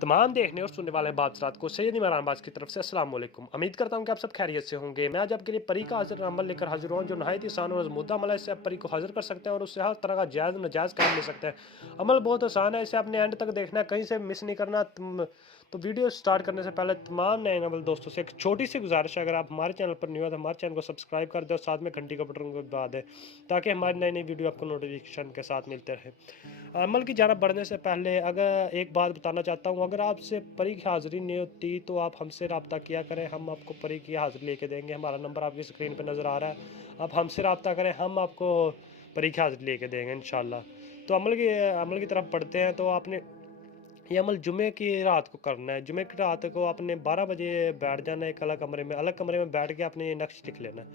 तमाम देखने और सुनने वाले बादशाह को सैयद इमरान बाज की तरफ से अस्सलाम वालेकुम। उम्मीद करता हूँ कि आप सब खैरियत से होंगे। मैं आज आपके लिए परी का हाजिर अमल लेकर हाजिर हुआ हूँ, जो नहायत आसान और आजमूदा अमल है। इससे आप परी को हाजिर कर सकते हैं और उससे हर तरह का जायज़ नाजायज़ काम ले सकते हैं। अमल बहुत आसान है, इसे आपने एंड तक देखना है, कहीं से मिस नहीं करना। तो वीडियो स्टार्ट करने से पहले तमाम नए अमल दोस्तों से एक छोटी सी गुजारिश है, अगर आप हमारे चैनल पर न्यू है तो हमारे चैनल को सब्सक्राइब कर दें और साथ में घंटी का बटन को दबा दें, ताकि हमारी नई नई वीडियो आपको नोटिफिकेशन के साथ मिलते रहे। अमल की जानब बढ़ने से पहले अगर एक बात बताना चाहता हूँ, अगर आपसे परी की हाज़िरी नहीं होती तो आप हमसे रब्ता किया करें, हम आपको परी की हाज़िरी लेके देंगे। हमारा नंबर आपकी स्क्रीन पे नज़र आ रहा है, आप हमसे रब्ता करें, हम आपको परी की हाज़िरी लेके देंगे इंशाल्लाह। तो अमल की तरफ बढ़ते हैं। तो आपने ये अमल जुमे की रात को करना है। जुमे की रात को आपने 12 बजे बैठ जाना है, एक अलग कमरे में बैठ के आपने ये नक्श लिख लेना है।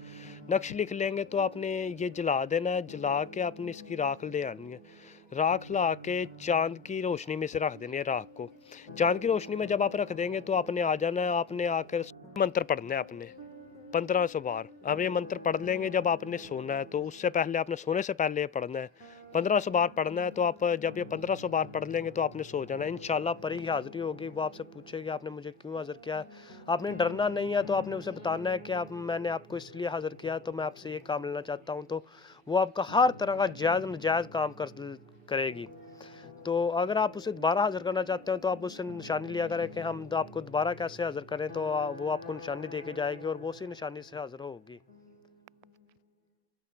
नक्श लिख लेंगे तो आपने ये जला देना है, जला के आपने इसकी राख ले आनी है। राख ला के चाँद की रोशनी में से रख देनी है राख को। चाँद की रोशनी में जब आप रख देंगे तो आपने आ जाना है, आपने आकर मंत्र पढ़ना है अपने 1500 बार। अब ये मंत्र पढ़ लेंगे जब आपने सोना है, तो उससे पहले आपने सोने से पहले ये पढ़ना है। 1500 बार पढ़ना है। तो आप जब ये 1500 बार पढ़ लेंगे तो आपने सो जाना है। इंशाल्लाह परी की हाज़िरी होगी, वो आपसे पूछेगी आपने मुझे क्यों हाज़िर किया है। आपने डरना नहीं है, तो आपने उसे बताना है कि आप मैंने आपको इसलिए हाज़िर किया है, तो मैं आपसे ये काम लेना चाहता हूँ। तो वो आपका हर तरह का जायज़ नाजायज़ काम करेगी। तो अगर आप उसे दोबारा हाज़िर करना चाहते हो तो आप उससे निशानी लिया करें कि हम आपको दोबारा कैसे हाज़िर करें, तो वो आपको निशानी दे के जाएगी और वो उसी निशानी से हाज़िर होगी।